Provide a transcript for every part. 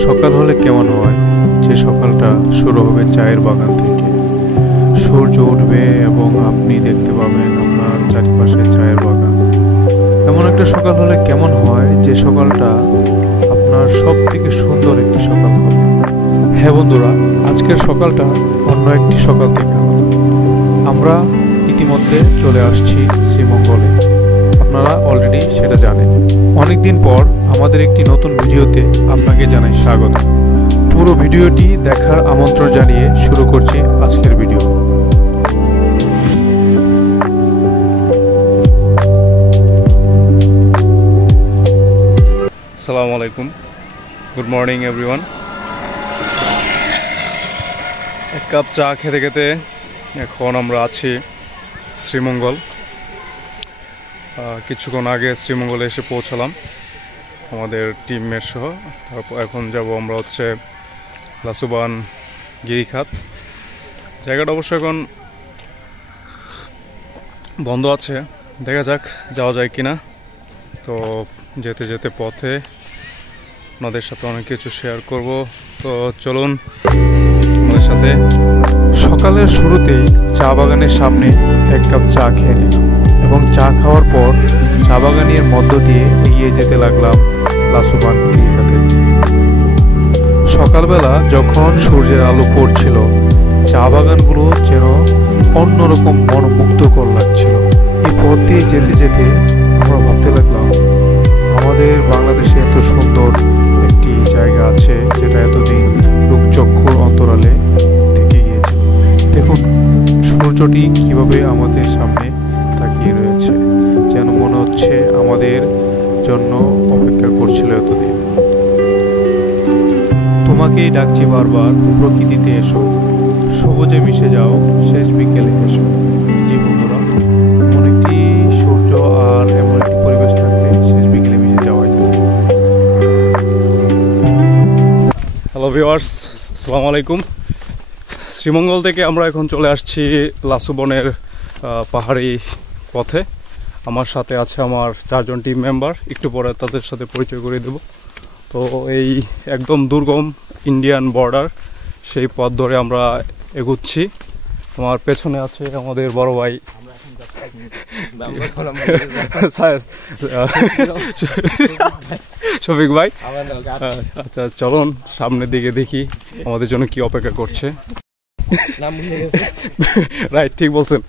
সকাল হলে কেমন হয়, যে সকালটা শুরু হবে চায়ের বাগান থেকে। সূর্য উঠবে এবং আপনি দেখতে পাবেন আপনার চারপাশে চায়ের বাগান। এমন একটা সকাল হলে কেমন হয়, যে সকালটা আপনার সব থেকে সুন্দর একটি সকাল হবে। হ্যাঁ বন্ধুরা, আজকের সকালটা অন্য একটি সকাল থেকে আলাদা। আমরা ইতিমধ্যে চলে আসছি শ্রীমঙ্গলে, আপনারা অলরেডি সেটা জানেন। অনেকদিন পর আমাদের একটি নতুন ভিডিওতে আপনাকে জানাই স্বাগত। পুরো ভিডিওটি দেখার আমন্ত্রণ জানিয়ে শুরু করছি আজকের ভিডিও। আসসালামু আলাইকুম, গুড মর্নিং এভরিওয়ান। এক কাপ চা খেতে খেতে এখন আমরা আছি শ্রীমঙ্গল। কিছুক্ষণ আগে শ্রীমঙ্গলে এসে পৌঁছালাম আমাদের টিমমেট সহ। তারপর এখন যাব আমরা হচ্ছে লাসুবান গিরিখাত। জায়গাটা অবশ্য এখন বন্ধ আছে, দেখা যাক যাওয়া যায় কিনা। তো যেতে যেতে পথে আপনাদের সাথে অনেক কিছু শেয়ার করব, তো চলুন আমাদের সাথে। সকালের শুরুতেই চা বাগানের সামনে এক কাপ চা খেয়ে নিলাম এবং চা খাওয়ার পর চা বাগানের মধ্য দিয়ে এগিয়ে যেতে লাগলাম লাসুবান গিরিখাতের দিকে। সকালবেলা যখন সূর্যের আলো পড়ছিল, চা বাগানগুলো যেন অন্যরকম মনোমুগ্ধকর লাগছিল। এই পথ দিয়ে যেতে যেতে আমরা ভাবতে লাগলাম, আমাদের বাংলাদেশে এত সুন্দর একটি জায়গা আছে যেটা এতদিন লোকচক্ষুর অন্তরালে থেকে গিয়েছে। দেখুন সূর্যটি কিভাবে আমাদের সামনে তাকিয়ে রয়েছে, যেন মনে হচ্ছে আমাদের জন্য অপেক্ষা করছিল এতদিন। তোমাকেই ডাকছি বারবার, প্রকৃতিতে এসো, সবুজে মিশে যাও, শেষ বিকেলে এসো। জি বন্ধুরা, এমন একটি সূর্য আর এমন একটি পরিবেশ থাকলে শেষ বিকেলে মিশে যাওয়া যায়। হ্যালো ভিউয়ার্স, আসসালামু আলাইকুম। শ্রীমঙ্গল থেকে আমরা এখন চলে আসছি লাসুবনের পাহাড়ি পথে। আমার সাথে আছে আমার 4 জন টিম মেম্বার, একটু পরে তাদের সাথে পরিচয় করে দেব। তো এই একদম দুর্গম ইন্ডিয়ান বর্ডার, সেই পথ ধরে আমরা এগুচ্ছি। আমার পেছনে আছে আমাদের বড় ভাই শফিক ভাই। আচ্ছা চলুন সামনের দিকে দেখি আমাদের জন্য কি অপেক্ষা করছে। রাইট, ঠিক বলছেন।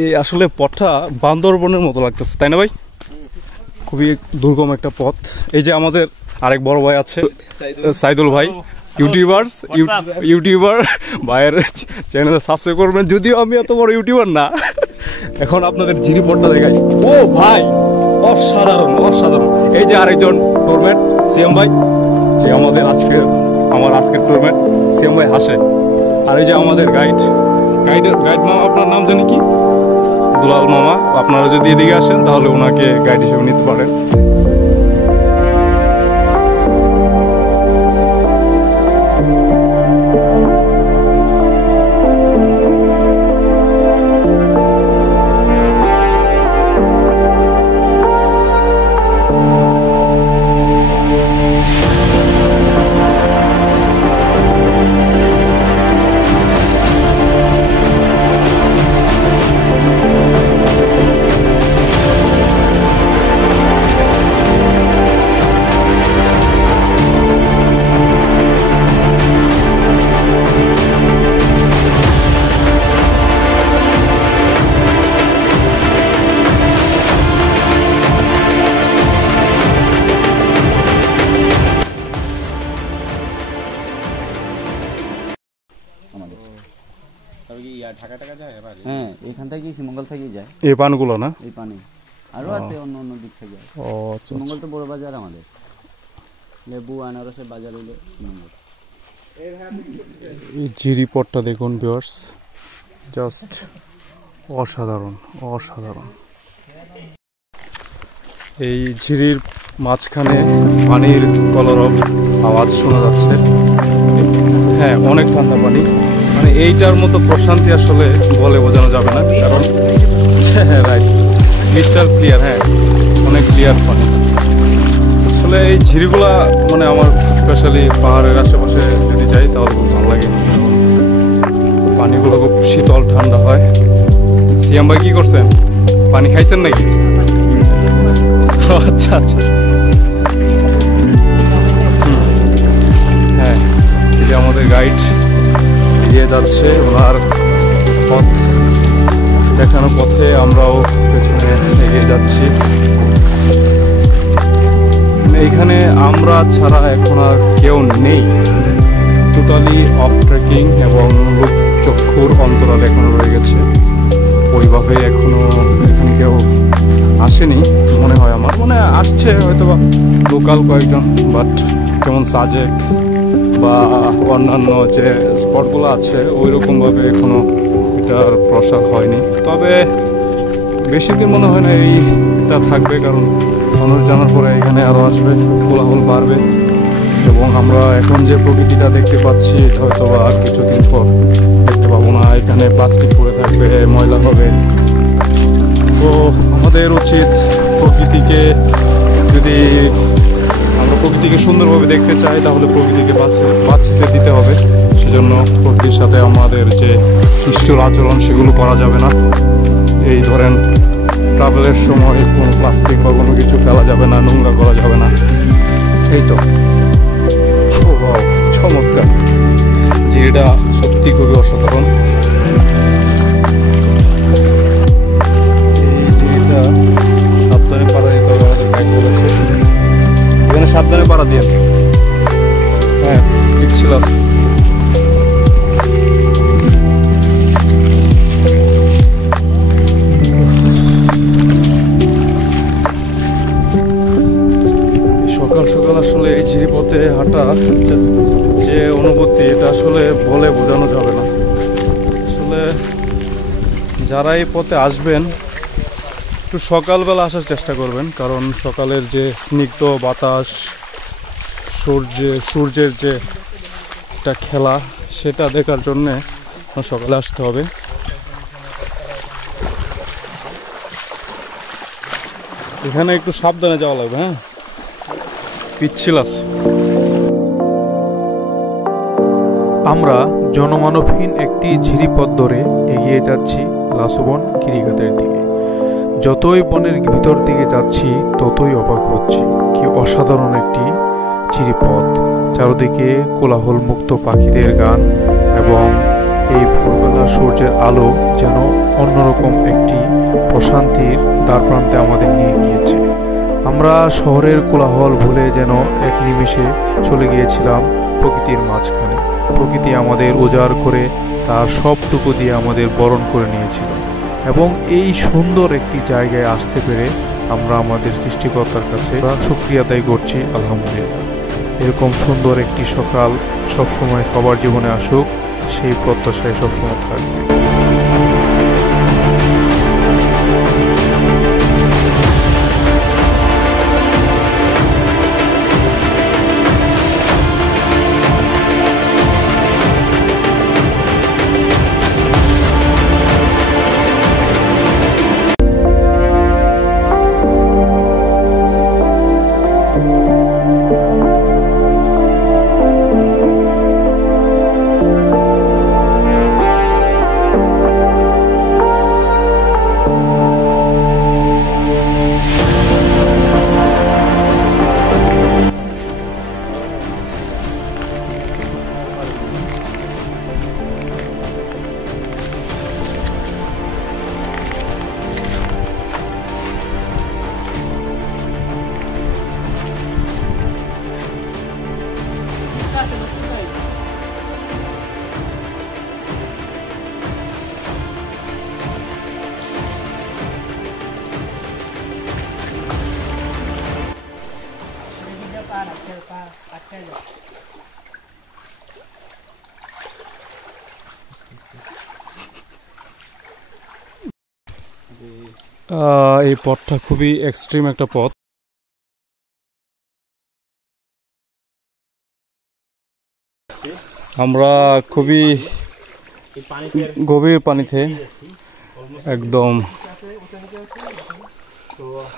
এই আসলে পথটা বান্দরবনের মতো লাগতেছে, তাই না ভাই? খুবই দুর্গম একটা পথ। এই যে আমাদের আরেক বড় ভাই আছে সাইদুল ভাই, ইউটিউবার ভাইয়ের চ্যানেলে সাবস্ক্রাইব করবেন, যদিও আমি এত বড় ইউটিউবার না। এখন আপনাদের জিরি পথটা দেখাই। ও ভাই, অসাধারণ অসাধারণ। এই যে আরেকজন টুরমেট সিএম ভাই, যে আমাদের আজকের টুরমেট সিএম ভাই হাসে। আর এই যে আমাদের গাইড মামা, আপনার নাম জানি কি? দুলাল মামা। আপনারা যদি এদিকে আসেন তাহলে ওনাকে গাইড হিসেবে নিতে পারেন। হ্যাঁ, এখান থেকে শ্রীমঙ্গল থেকেই যায় এই পানগুলো না? এই পানি আরো আছে অন্য দিক থেকে। ও আচ্ছা, শ্রীমঙ্গল তো বড় বাজার আমাদের, লেবু আনারসের বাজার হইলো শ্রীমঙ্গল। এই জিরি পথটা দেখুন ভিউয়ার্স, জাস্ট অসাধারণ অসাধারণ। এই ঝিরির মাঝখানে পানির কলরব আওয়াজ শোনা যাচ্ছে। হ্যাঁ, অনেক ঠান্ডা পানি, মানে এইটার মতো প্রশান্তি আসলে বলে বোঝানো যাবে না। কারণ হ্যাঁ রাইট, ক্রিস্টাল ক্লিয়ার। হ্যাঁ, অনেক ক্লিয়ার পানি। আসলে এই ঝিরিগুলা মানে আমার স্পেশালি পাহাড়ের আশেপাশে যদি যাই তাহলে খুব ভালো লাগে, পানিগুলো খুব শীতল ঠান্ডা হয়। সিয়াম ভাই কি করছেন, পানি খাইছেন নাকি? আচ্ছা আচ্ছা, হ্যাঁ এই যে আমাদের গাইড এগিয়ে যাচ্ছে, ওনার পথ দেখানোর পথে আমরাও পেছনে এগিয়ে যাচ্ছি। এইখানে আমরা ছাড়া এখন আর কেউ নেই, টোটালি অফ ট্রেকিং এবং লোকচক্ষুর অন্তরাল এখনো রয়ে গেছে। ওইভাবে এখনো এখানে কেউ আসেনি মনে হয়, আমার মনে আসছে হয়তো বা লোকাল কয়েকজন, বাট যেমন সাজেক বা অন্যান্য যে স্পটগুলো আছে ওই রকমভাবে এখনো এটার প্রসার হয়নি। তবে বেশি দিন মনে হয় না এইটা থাকবে, কারণ মানুষ জানার পরে এখানে আরও আসবে, কোলাহল বাড়বে, এবং আমরা এখন যে প্রকৃতিটা দেখতে পাচ্ছি এটা হয়তো আর কিছুদিন পর দেখতে পাবো না। এখানে প্লাস্টিক পড়ে থাকবে, ময়লা হবে। তো আমাদের উচিত প্রকৃতিকে, যদি আমরা প্রকৃতিকে সুন্দরভাবে দেখতে চাই তাহলে প্রকৃতিকে বাঁচতে দিতে হবে। সেজন্য প্রকৃতির সাথে আমাদের যে নিষ্ঠুর আচরণ সেগুলো করা যাবে না। এই ধরেন ট্রাভেলের সময় কোনো প্লাস্টিক বা কোনো কিছু ফেলা যাবে না, নোংরা করা যাবে না। এই তো চমৎকার, যে এটা সত্যি খুবই অসাধারণ। এই যে এটা সাবধানে পাড়া দিতে হবে, আমাদের গাইড বলেছে এখানে সাবধানে পাড়া দিয়ে। হ্যাঁ ঠিক ছিল। সকাল সকাল আসলে এই ঝিরিপথে হাঁটা যে অনুভূতি, এটা আসলে বলে বোঝানো যাবে না। আসলে যারা এই পথে আসবেন একটু সকালবেলা আসার চেষ্টা করবেন, কারণ সকালের যে স্নিগ্ধ বাতাস, সূর্যের যে একটা খেলা, সেটা দেখার জন্যে সকালে আসতে হবে। এখানে একটু সাবধানে যাওয়া লাগবে, হ্যাঁ পিচ্ছিল আছে। আমরা জনমানবহীন একটি ঝিরিপথ ধরে এগিয়ে যাচ্ছি লাসুবন গিরিখাতের দিকে। যতই বনের ভিতর দিকে যাচ্ছি ততই অবাক হচ্ছি, কি অসাধারণ একটি ঝিরিপথ। চারদিকে কোলাহল মুক্ত পাখিদের গান এবং এই ভোরবেলা সূর্যের আলো যেন অন্যরকম একটি প্রশান্তির দ্বারপ্রান্তে আমাদের নিয়ে গিয়েছে। আমরা শহরের কোলাহল ভুলে যেন এক নিমেষে চলে গিয়েছিলাম প্রকৃতির মাঝখানে। প্রকৃতি আমাদের উজাড় করে তার সবটুকু দিয়ে আমাদের বরণ করে নিয়েছিল, এবং এই সুন্দর একটি জায়গায় আসতে পেরে আমরা আমাদের সৃষ্টিকর্তার কাছে শুকরিয়া আদায় করছি, আলহামদুলিল্লাহ। এরকম সুন্দর একটি সকাল সবসময় সবার জীবনে আসুক, সেই প্রত্যাশায় সবসময় থাকবে। এই পথটা খুবই এক্সট্রিম একটা পথ। আমরা খুবই গভীর পানিতে একদম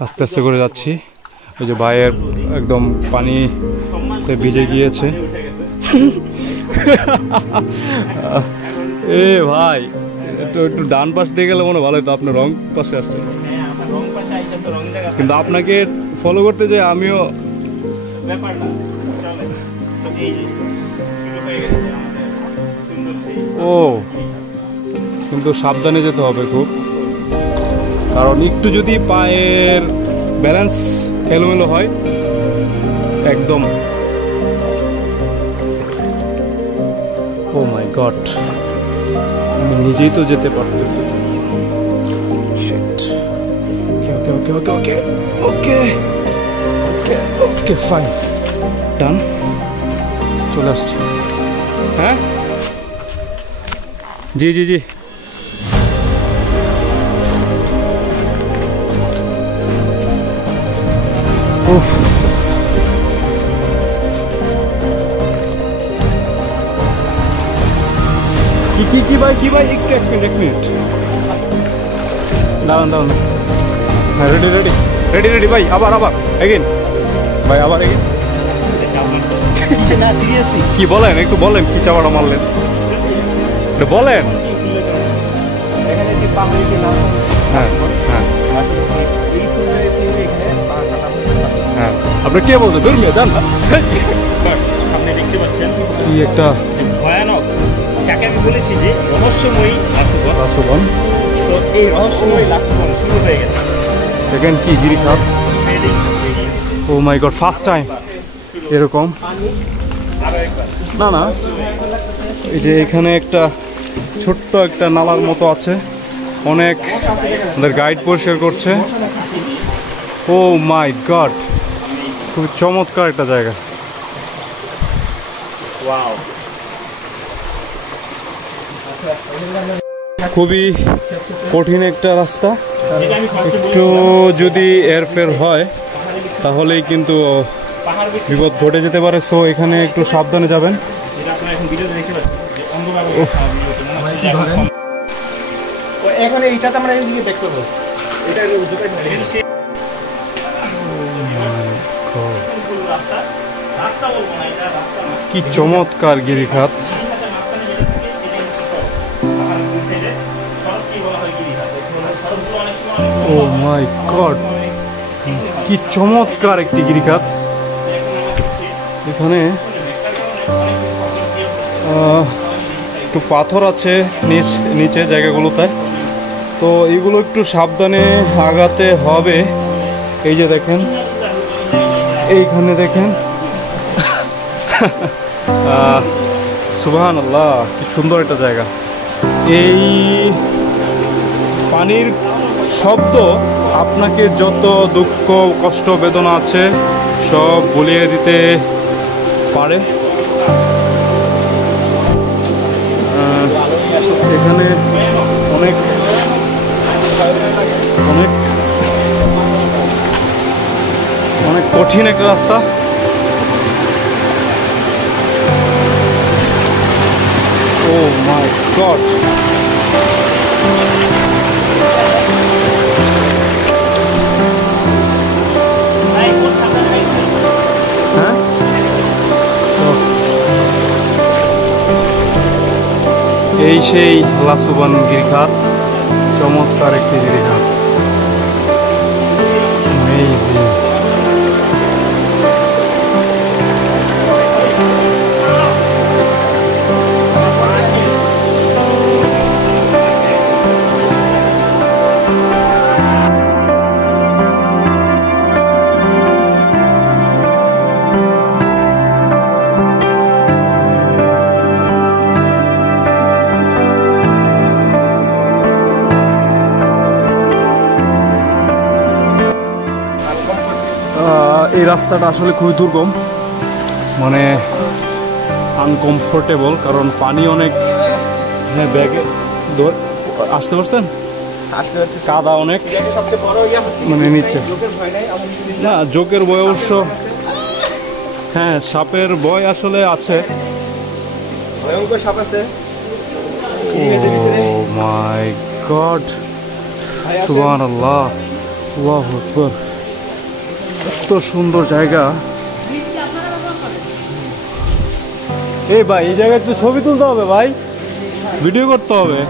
আস্তে আস্তে করে যাচ্ছি। ওই যে ভাইয়ের একদম পানি তো ভিজে গিয়েছে। এ ভাই একটু একটু ডান পাশ দিয়ে গেলে মনে ভালো হতো, আপনি রং পাশে আসছেন, কিন্তু আপনাকে ফলো করতে যাই আমিও। ও কিন্তু সাবধানে যেতে হবে খুব, কারণ একটু যদি পায়ের ব্যালেন্স এলোমেলো হয় একদম। ও মাই গড, আমি নিজেই তো যেতে পারতেছি। ওকে ওকে ওকে ওকে ওকে ওকে ফাইন, ডান, চলে আসছি। হ্যাঁ জি জি জি। উফ, কি ভাই কি ভাই, একটু এক মিনিট দাঁড়ান দাঁড়ান। হ্যাঁ রেডি রেডি রেডি রেডি ভাই, আবার আবার এগেন ভাই, আবার এগেন। কি বলেন, একটু বলেন কি চাপাটা মারলেন, একটু বলেন। হ্যাঁ হ্যাঁ হ্যাঁ, আপনি কে বলছেন? ধর্মীয় জান আপনি দেখতে পাচ্ছেন কি একটা ভয়ানক, যাকে আমি বলেছি যে রহস্যময়ী লাসুবন। তো এই রহস্যময়ী লাসুবন শুরু হয়ে গেছে। দেখেন কি গিরিখাত। ও মাই গড, ফার্স্ট টাইম এরকম। না না, এই যে এখানে একটা ছোট্ট একটা নালার মতো আছে, অনেক আমাদের গাইড পরিষ্কার করছে। ও মাই গড, খুব চমৎকার একটা জায়গা। ওয়াও, খুবই কঠিন একটা রাস্তা, যেটা আমি ফার্স্টে একটু যদি এরফের হয় তাহলেই কিন্তু পাহাড় বেশি, বিপদ ঘটে যেতে পারে। সো এখানে একটু সাবধানে যাবেন। যেটা আপনারা এখন ভিডিওতে দেখতে পাচ্ছেন যে অন্ধকার এখন এইটাতে আমরা এইদিকে দেখতে পাবো। এটা রাস্তা, রাস্তা বলবো না, এটা রাস্তা না। কি চমৎকার গিরিখাত। ও মাই গড, কি চমৎকার একটি গিরিখাত। এখানে একটু পাথর আছে নিচে জায়গাগুলোতে, তো এগুলো একটু সাবধানে আগাতে হবে। এই যে দেখেন, এইখানে দেখেন, সুবহানাল্লাহ, কি সুন্দর একটা জায়গা। এই পানির শব্দ আপনাকে যত দুঃখ কষ্ট বেদনা আছে সব ভুলিয়ে দিতে পারে। এখানে অনেক অনেক অনেক কঠিন একটা রাস্তা। ও মাই গড, হ্যাঁ এই সেই লাসুবন গিরিখাত, চমৎকার একটি গিরিখাত। Amazing. এই রাস্তাটা আসলে খুবই দুর্গম, মানে আনকমফোর্টেবল, কারণ পানি অনেক। হ্যাঁ ব্যাগে আসতে পারছেন, কাদা অনেক, মানে নিচে না জোকের ভয় অবশ্য, হ্যাঁ সাপের ভয় আসলে আছে। ও মাই গড, সুবহানাল্লাহ, আল্লাহু আকবার। এত সুন্দর জায়গা, এই ভাই এই জায়গায় তো ছবি তুলতে হবে ভাই, ভিডিও করতে হবে।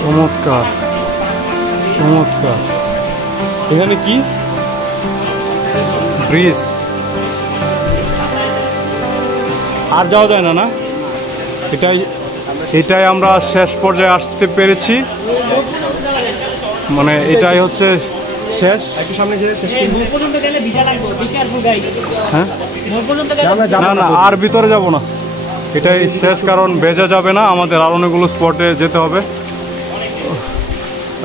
চমৎকার চমৎকার। এখানে কি ব্রিজ, আর যাওয়া যায় না না? এটাই আমরা শেষ পর্যায়ে আসতে পেরেছি, মানে এটাই হচ্ছে শেষ। হ্যাঁ না না, আর ভিতরে যাব না, এটাই শেষ, কারণ ভেজা যাবে না, আমাদের আর অনেকগুলো স্পটে যেতে হবে।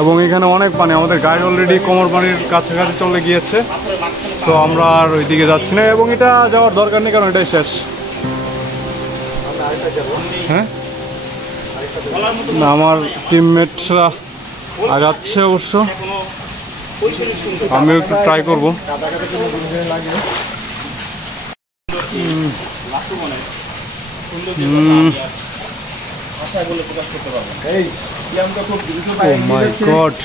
এবং এখানে অনেক পানি, আমাদের গাইড অলরেডি কোমর পানির কাছাকাছি চলে গিয়েছে, তো আমরা আর ওইদিকে যাচ্ছি না, এবং এটা যাওয়ার দরকার নেই কারণ এটাই শেষ। হ্যাঁ না, আমার টিমমেটরা আগাচ্ছে অবশ্য, আমিও একটু ট্রাই করবো। মাই গড,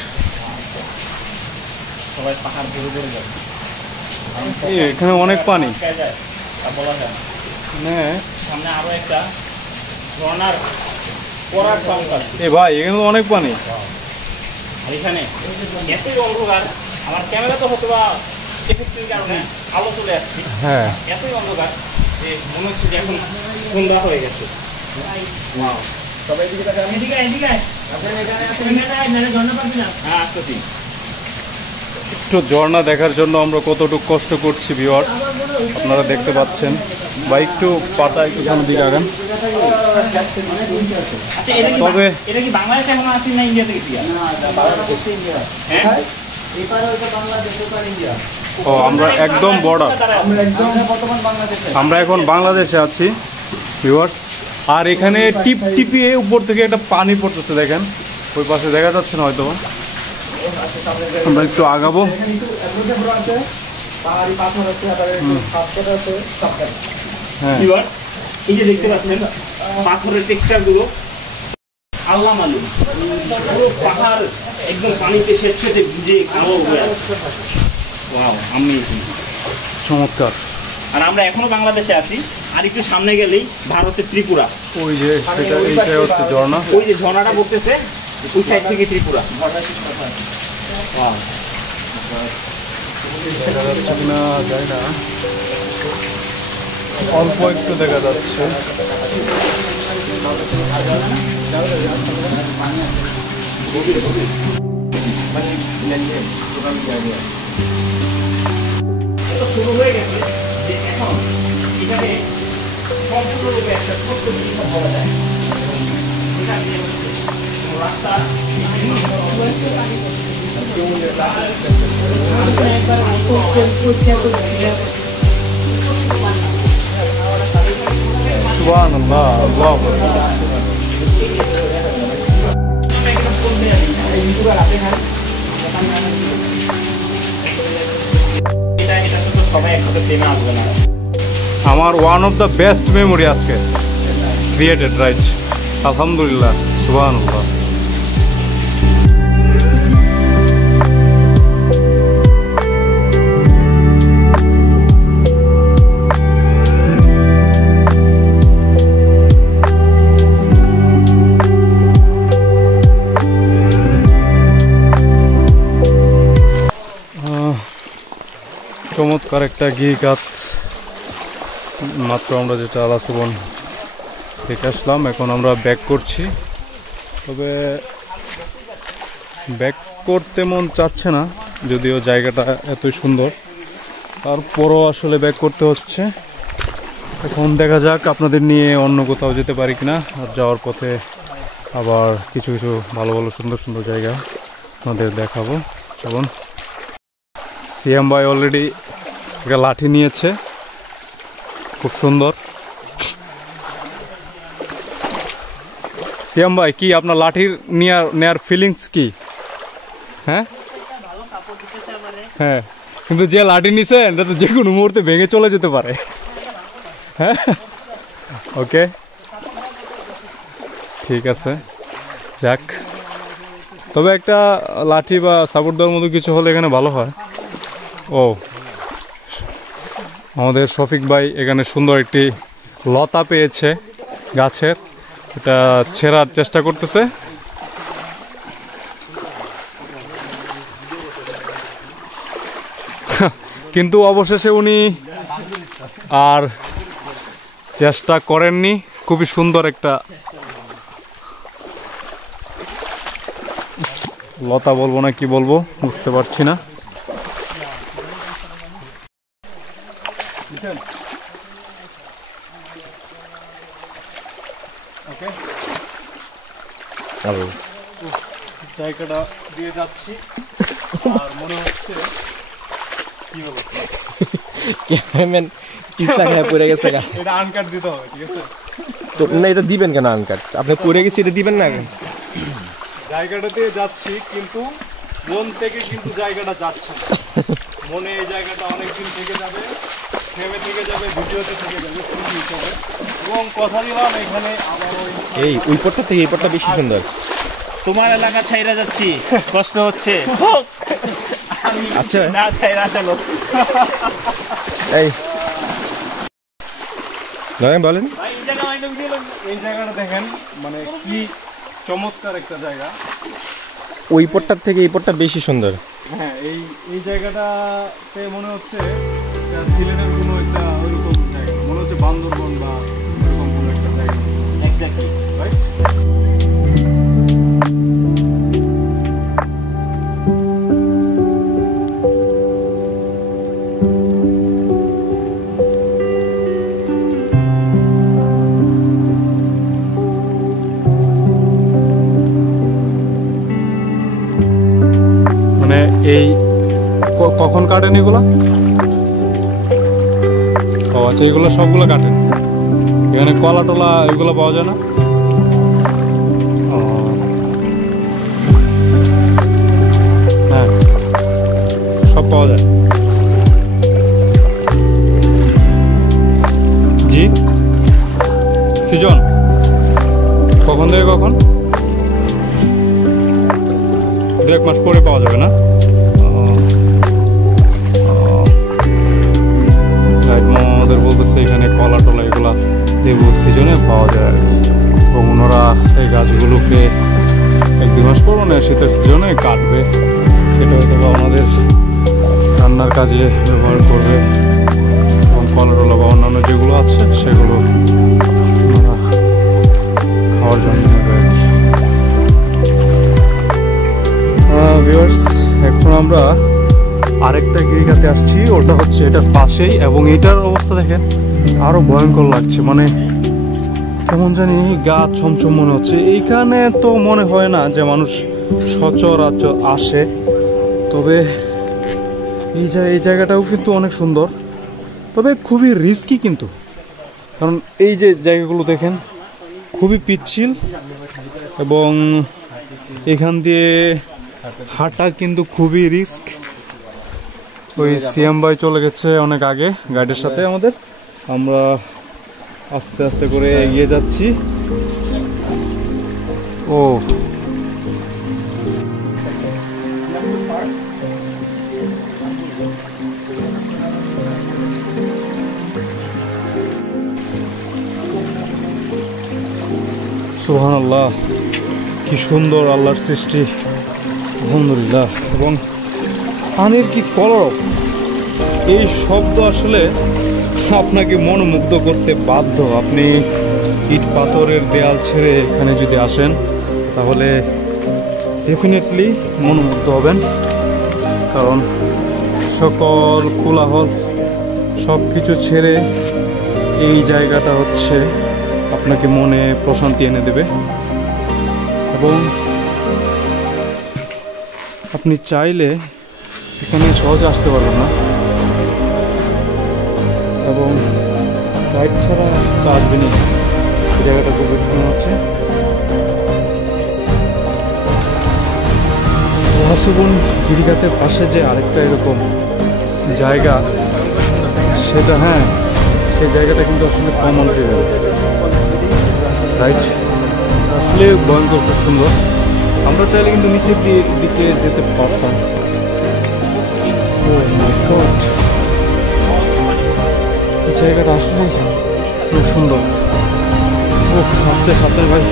এখানে অনেক পানি। এ ভাই এখানে তো অনেক পানি। এখানে এতই অন্ধকার, আমার ক্যামেরা তো হয়তো বা এফেক্টের কারণে আলো চলে আসছে, হ্যাঁ এতই অন্ধকার যে মনে হচ্ছে যে এখন সন্ধ্যা হয়ে গেছে। হ্যাঁ আসতেছি। একটু ঝর্ণা দেখার জন্য আমরা কতটুকু কষ্ট করছি ভিউয়ার্স, আপনারা দেখতে পাচ্ছেন। বা একটু পাতা একটু সামনের দিকে আগান। তবে এটা কি বাংলাদেশে এখনো আসি না ইন্ডিয়াতে গেছি? হ্যাঁ ও, আমরা একদম বর্ডার, আমরা এখন বাংলাদেশে আছি ভিউয়ার্স। আর এখানে টিপ টিপিয়ে উপর থেকে একটা পানি পড়তেছে, দেখেন ওই পাশে দেখা যাচ্ছে না হয়তো। আমরা একটু আগাবো। হ্যাঁ এই যে দেখতে পাচ্ছেন পাথরের টেক্সচার গুলো আল্লাহ মালুম, পুরো পাহাড় একদম পানিতে স্বেচ্ছাতে ভিজে কালো হয়ে আছে। ওয়াও, আমেজিং, চমৎকার। আর আমরা এখনো বাংলাদেশে আছি, আর একটু সামনে গেলেই ভারতের ত্রিপুরা। ওই যে সেটা, এইটাই হচ্ছে ঝর্ণা, ওই যে ঝর্ণাটা পড়তেছে ওই সাইড থেকে ত্রিপুরা। ওয়াও, না যায় না, অল্প একটু দেখা যাচ্ছে। শুরু হয়ে গেছে যে এখন এখানে সম্পূর্ণরূপে একটা ছোট্ট জিনিস বলা যায়। এখান দিয়ে রাস্তা সুবহানাল্লাহ, আল্লাহু আকবার। সবাই একসাথে প্রেমে আসবে না। আমার one of the best memory আজকে ক্রিয়েটেড, রাইট? আলহামদুলিল্লাহ, সুবহানাল্লাহ। চমৎকার একটা গিরিখাত মাত্র আমরা যেটা লাসুবন দেখে আসলাম, এখন আমরা ব্যাক করছি। তবে ব্যাক করতে মন চাচ্ছে না, যদিও জায়গাটা এতই সুন্দর, তারপরও আসলে ব্যাক করতে হচ্ছে। এখন দেখা যাক আপনাদের নিয়ে অন্য কোথাও যেতে পারি কিনা। আর যাওয়ার পথে আবার কিছু কিছু ভালো ভালো সুন্দর সুন্দর জায়গা আপনাদের দেখাবো। চলুন। সিএম ভাই অলরেডি একটা লাঠি নিয়েছে, খুব সুন্দর। সিএম ভাই, কি আপনার লাঠির নেয়ার ফিলিংস কি? হ্যাঁ হ্যাঁ, কিন্তু যে লাঠি নিছেন এটা তো যে কোনো মুহূর্তে ভেঙে চলে যেতে পারে। হ্যাঁ ওকে, ঠিক আছে, যাক। তবে একটা লাঠি বা সাপোর্ট দেওয়ার মতো কিছু হলে এখানে ভালো হয়। ও আমাদের শফিক ভাই এখানে সুন্দর একটি লতা পেয়েছে গাছের, এটা ছেঁড়ার চেষ্টা করতেছে। কিন্তু অবশেষে উনি আর চেষ্টা করেননি। খুবই সুন্দর একটা লতা, বলবো না কি বলবো বুঝতে পারছি না। জায়গাটা দিয়ে যাচ্ছি আর মনে হচ্ছে কি বলবো, ক্যামেরাম্যান পিছলা খেয়ে পড়ে গেছে গা। এটা আনকাট দিতে হবে, ঠিক আছে? তো না, এটা দিবেন কেন আনকাট? আপনি পড়ে গেছি, এটা দিবেন না? জায়গাটাতে যাচ্ছি কিন্তু মন থেকে কিন্তু জায়গাটা যাচ্ছে না। মনে এই জায়গাটা অনেকদিন থেকে যাবে, থেমে থেকে যাবে, ভিডিওতে থেকে যাবে, ছবি হিসাবে। এবং কথা দিলাম এখানে আবার এই ওই পটটা থেকে এই পটটা বেশি সুন্দর। তোমার এলাকা ছাইরা যাচ্ছি, কষ্ট হচ্ছে। আচ্ছা না ছাইরা চলো। এই নয় বলেন। এই জায়গাটা দেখেন, মানে কি চমৎকার একটা জায়গা। ওই পটটার থেকে এই পটটা বেশি সুন্দর। হ্যাঁ, এই জায়গাটাতে মনে হচ্ছে সিলেটের কোনো একটা ওইরকম জায়গা, মনে হচ্ছে বান্দরবন বা ওইরকম কোনো একটা জায়গা। Exactly right? মানে এই কখন কাটেন এগুলা? ও আচ্ছা, এগুলো সবগুলো কাটেন। এখানে কলা টলা এগুলো পাওয়া যায় না? ও হ্যাঁ, সব পাওয়া যায়। জি, সিজন কখন থেকে কখন? 2-1 মাস পরে পাওয়া যাবে না? আমাদের বলতেছে এখানে কলা টলা এগুলা লেবু সিজনে পাওয়া যায়, এবং ওনারা এই গাছগুলোকে 1-2 মাস পর মানে শীতের সিজনে কাটবে। এটা হয়তো বা ওনাদের রান্নার কাজে ব্যবহার করবে, এবং কলা টলা বা অন্যান্য যেগুলো আছে সেগুলো ওনারা খাওয়ার জন্য নেবে। ভিউয়ার্স, এখন আমরা আরেকটা গিরিখাতে আসছি, ওটা হচ্ছে এটার পাশেই, এবং এটার অবস্থা দেখেন আরো ভয়ঙ্কর লাগছে। মানে কেমন জানি গা ছমছম মনে হচ্ছে। এইখানে তো মনে হয় না যে মানুষ সচরাচর আসে, তবে এই জায়গাটাও কিন্তু অনেক সুন্দর, তবে খুবই রিস্কি কিন্তু। কারণ এই যে জায়গাগুলো দেখেন খুবই পিচ্ছিল, এবং এখান দিয়ে হাঁটা কিন্তু খুবই রিস্ক। ওই সিএম ভাই চলে গেছে অনেক আগে গাইডের সাথে আমাদের, আমরা আস্তে আস্তে করে এগিয়ে যাচ্ছি। ও সুবহানাল্লাহ, কি সুন্দর আল্লাহর সৃষ্টি, আলহামদুলিল্লাহ। এবং পানির কি কলরব, এই শব্দ আসলে আপনাকে মনোমুগ্ধ করতে বাধ্য। আপনি ইট পাথরের দেয়াল ছেড়ে এখানে যদি আসেন তাহলে ডেফিনেটলি মনোমুগ্ধ হবেন, কারণ সকল কোলাহল সব কিছু ছেড়ে এই জায়গাটা হচ্ছে আপনাকে মনে প্রশান্তি এনে দেবে। এবং আপনি চাইলে এখানে সহজে আসতে পারবেন না, এবং গাইড ছাড়া তো আসবেনি। এই জায়গাটা খুব রিস্কি হচ্ছে। লাসুবন গিরিখাতের পাশে যে আরেকটা এরকম জায়গা, সেটা হ্যাঁ, সেই জায়গাটা কিন্তু আসলে কম মানুষই যাবে, রাইট? আসলে ভয়ঙ্কর, খুব সুন্দর। আমরা চাইলে কিন্তু নিচের দিকে যেতে পারতাম, মাই গড, এই জায়গাটা আসলে খুব সুন্দর। ও আস্তে সাথে ভাই,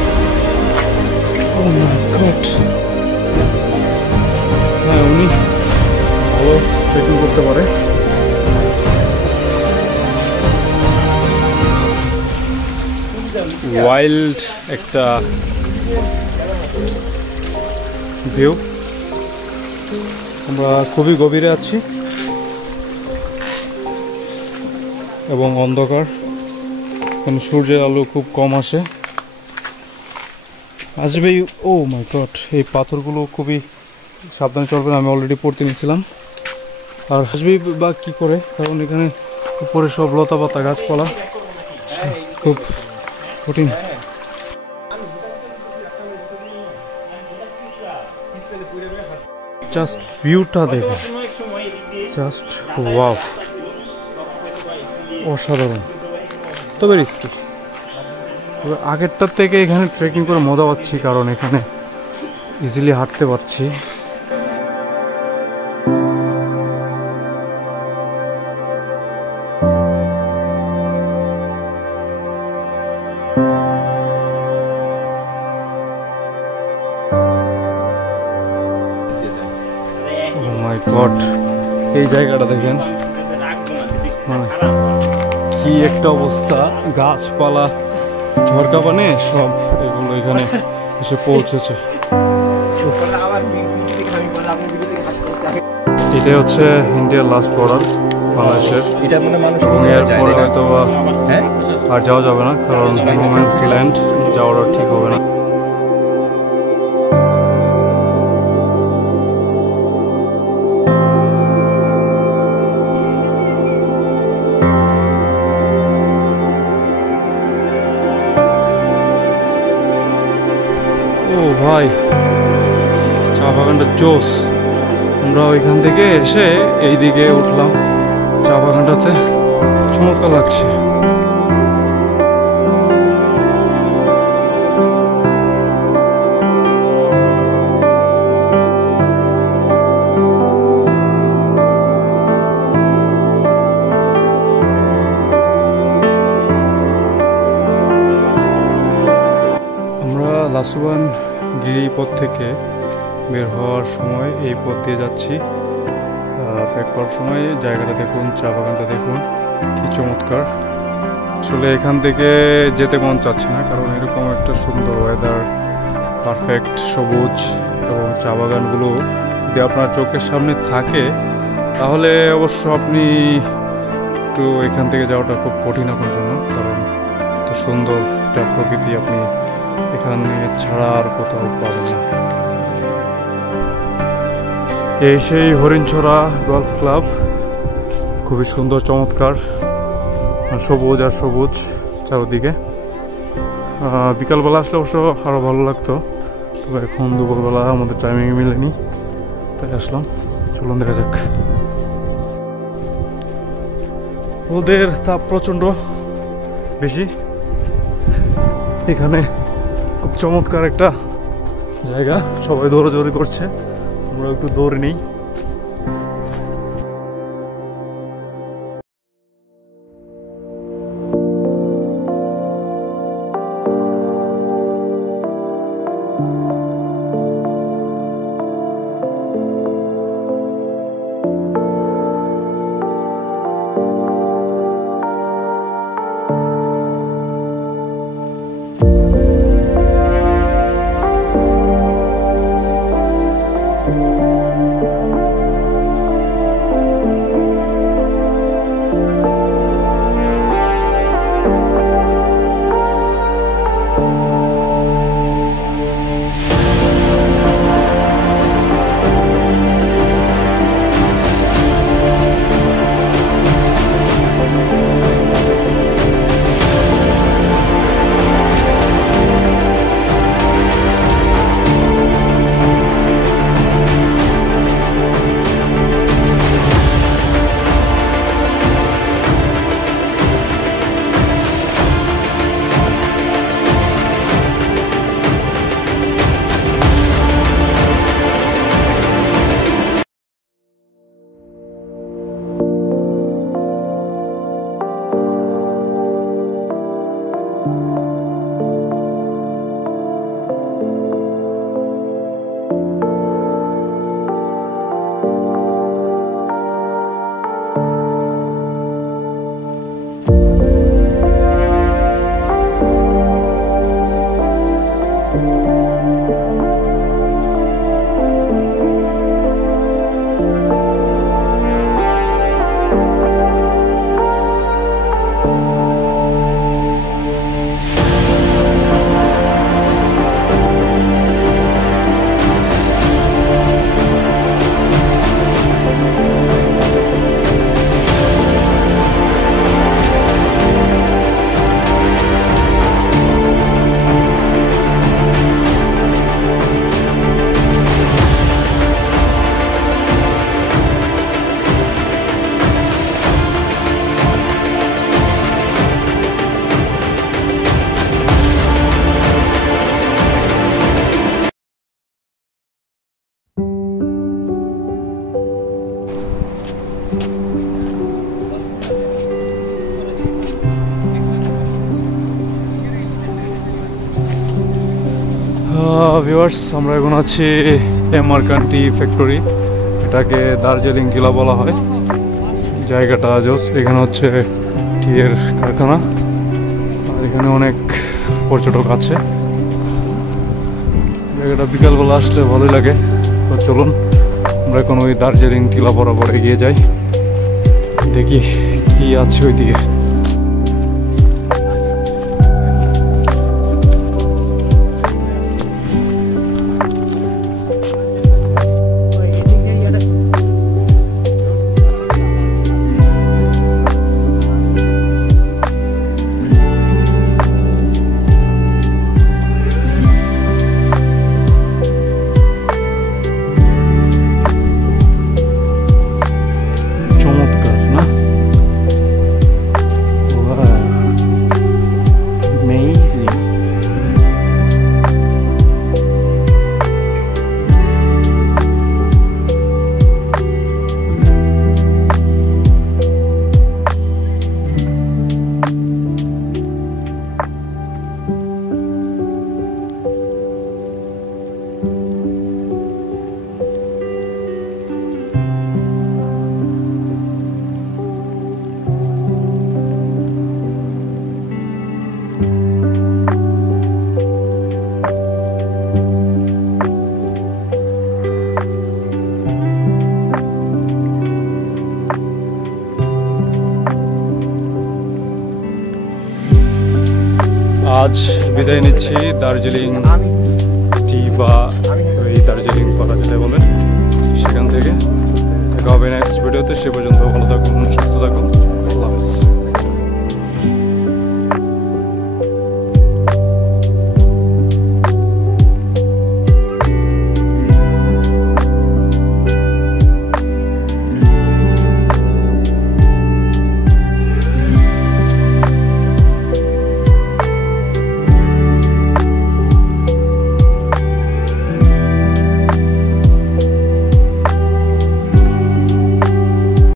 ও মাই গড। হ্যাঁ, উনি ভালো ট্রেকিং করতে পারে। ওয়াইল্ড একটা ভিউ। আমরা খুবই গভীরে আছি এবং অন্ধকার, কারণ সূর্যের আলো খুব কম আসে। আসবে। ও মাই গড, এই পাথরগুলো খুবই সাবধানে চলবেন, আমি অলরেডি পড়তে নিয়েছিলাম। আর আসবে বা কী করে, কারণ এখানে উপরে সব লতা পাতা গাছপালা, খুব কঠিন। জাস্ট ভিউটা দেখে জাস্ট ওয়াও, অসাধারণ, তবে রিস্কি। তবে আগেরটার থেকে এখানে ট্রেকিং করে মজা পাচ্ছি, কারণ এখানে ইজিলি হাঁটতে পারছি। এই জায়গাটা দেখেন, কি একটা অবস্থা, গাছপালা, ঝড়কা পানে সব এগুলো এখানে এসে পৌঁছেছে। এটাই হচ্ছে ইন্ডিয়ার লাস্ট বর্ডার বাংলাদেশের। এটা মানে মানুষ এরপরে হয়তো আর যাওয়া যাবে না, কারণ রোম্যান্স ল্যান্ড যাওয়াটা ঠিক হবে না। ও ভাই, চা বাগানটা জোস। আমরা ওইখান থেকে এসে এই দিকে উঠলাম, চা বাগানটাতে চমৎকার লাগছে। আমরা লাসুবান গিরিপথ থেকে বের হওয়ার সময় এই পথ দিয়ে যাচ্ছি। ব্যাক করার সময় জায়গাটা দেখুন, চা বাগানটা দেখুন, কি চমৎকার। আসলে এখান থেকে যেতে মন চাচ্ছে না, কারণ এরকম একটা সুন্দর ওয়েদার, পারফেক্ট সবুজ এবং চা বাগানগুলো যদি আপনার চোখের সামনে থাকে, তাহলে অবশ্য আপনি একটু এখান থেকে যাওয়াটা খুব কঠিন আপনার জন্য, কারণ এত সুন্দর একটা প্রকৃতি আপনি এখানে ছাড়া আর কোথাও পাবেন না। এই সেই হরিণছড়া গলফ ক্লাব, খুবই সুন্দর, চমৎকার, সবুজ আর সবুজ চারদিকে। বিকালবেলা আসলে অবশ্য আরও ভালো লাগতো, তবে এখন দুপুরবেলা আমাদের টাইমিং মিলেনি, তাই আসলাম। চলুন দেখা যাক। রোদের তাপ প্রচণ্ড বেশি। এখানে খুব চমৎকার একটা জায়গা, সবাই দৌড়াদৌড়ি করছে, আমরা একটু দৌড়ে নিই। ভিউয়ার্স, আমরা এখন আছি এমারকান টি ফ্যাক্টরি, এটাকে দার্জিলিং কিলা বলা হয়। জায়গাটা জোস, এখানে হচ্ছে টি এর কারখানা, আর এখানে অনেক পর্যটক আছে। জায়গাটা বিকালবেলা আসলে ভালোই লাগে। তো চলুন আমরা এখন ওই দার্জিলিং টিলা বরাবর এগিয়ে যাই, দেখি কি আছে ওইদিকে। চমৎকার না? Amazing. আজ বিদায় নিচ্ছি দার্জিলিং টি বা এই দার্জিলিং পাড়া যেটা বলেন, সেখান থেকে দেখা হবে নেক্সট ভিডিওতে। সে পর্যন্ত ভালো থাকুন, সুস্থ থাকুন, আল্লাহ হাফেজ।